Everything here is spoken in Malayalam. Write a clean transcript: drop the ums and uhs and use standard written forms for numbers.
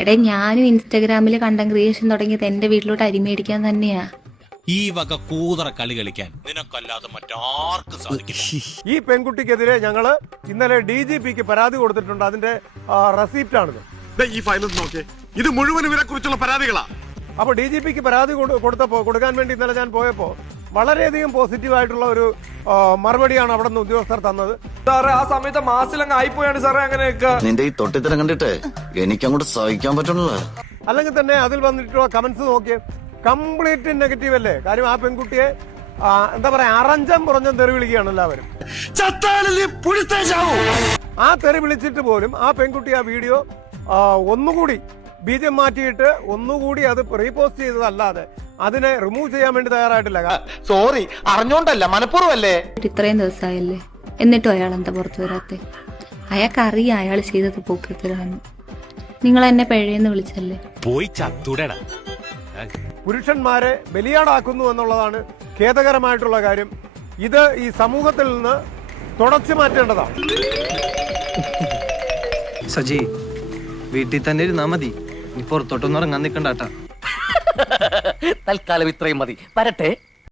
എടേ ഞാനും ഇൻസ്റ്റാഗ്രാമിൽ കണ്ടന്റ് ക്രിയേഷൻ തുടങ്ങിയത് എന്റെ വീട്ടിലോട്ട് അരി മേടിക്കാൻ തന്നെയാ. ഈ വക കൂതറ കളി കളിക്കാൻ നിനക്കല്ലാതെ മറ്റാർക്കും സാധിക്കില്ല. ഈ പെൺകുട്ടിക്കെതിരെ ഞങ്ങള് ഇന്നലെ DGPക്ക് പരാതി കൊടുത്തിട്ടുണ്ട്. അതിന്റെ റെസീപ്റ്റ് ആണിത്. ഈ ഫയൽ നോക്കിയേ, ഇത് മുഴുവൻ ഇവരെ കുറിച്ചുള്ള പരാതികളാ. അപ്പൊ DGPക്ക് പരാതി കൊടുക്കാൻ വേണ്ടി ഇന്നലെ ഞാൻ പോയപ്പോ വളരെയധികം പോസിറ്റീവായിട്ടുള്ള ഒരു മറുപടിയാണ് അവിടെ നിന്ന് ഉദ്യോഗസ്ഥർ തന്നത്. സാറേ ആ സമയത്ത് മാസിലങ്ങ് ആയിപ്പോയാണ് സാറേ അങ്ങനെയൊക്കെ. നിന്റെ ഈ തൊട്ടിത്തരം കണ്ടിട്ട് എനിക്ക് അങ്ങോട്ട് സഹിക്കാൻ പറ്റണല്ലോ. അല്ലെങ്കിൽ തന്നെ അതിൽ വന്നിട്ടുള്ള കമന്റ്സ് നോക്കിയേ, കംപ്ലീറ്റ് നെഗറ്റീവ് അല്ലേ. കാര്യം ആ പെൺകുട്ടിയെ എന്താ പറയാ, അറഞ്ചം പുറഞ്ഞം തെറി വിളിക്കുകയാണ് എല്ലാവരും. ആ തെറി വിളിച്ചിട്ട് പോലും ആ പെൺകുട്ടി ആ വീഡിയോ ഒന്നുകൂടി ബീജം മാറ്റിയിട്ട് ഒന്നുകൂടി അത് റീപോസ്റ്റ് ചെയ്തതല്ലാതെ അതിനെ റിമൂവ് ചെയ്യാൻ വേണ്ടി തയ്യാറായിട്ടില്ല. സോറി, അറിഞ്ഞോണ്ടല്ല, മനഃപൂർവ്വല്ലേ. ഇത്രയും ദിവസമായല്ലേ, എന്നിട്ടും അയാൾ എന്താ പുറത്തു വരാത്തെ? അയാൾക്കറിയാം അയാൾ ചെയ്തത് പോക്കത്തിലാണ്. നിങ്ങൾ എന്നെ പിഴയെന്ന് വിളിച്ചല്ലേ. പോയി ചത്തുടടാ. പുരുഷന്മാരെ ബലിയാടാക്കുന്നു എന്നുള്ളതാണ് ഖേദകരമായിട്ടുള്ള കാര്യം. ഇത് ഈ സമൂഹത്തിൽ നിന്ന് തുടച്ചു മാറ്റേണ്ടതാണ്. സജി, വീട്ടിൽ തന്നെ ഇരുന്നാ മതി, നീ പുറത്തോട്ടൊന്നും ഇറങ്ങാൻ നിൽക്കണ്ടാട്ടാ. തൽക്കാലം ഇത്രയും മതി, വരട്ടെ.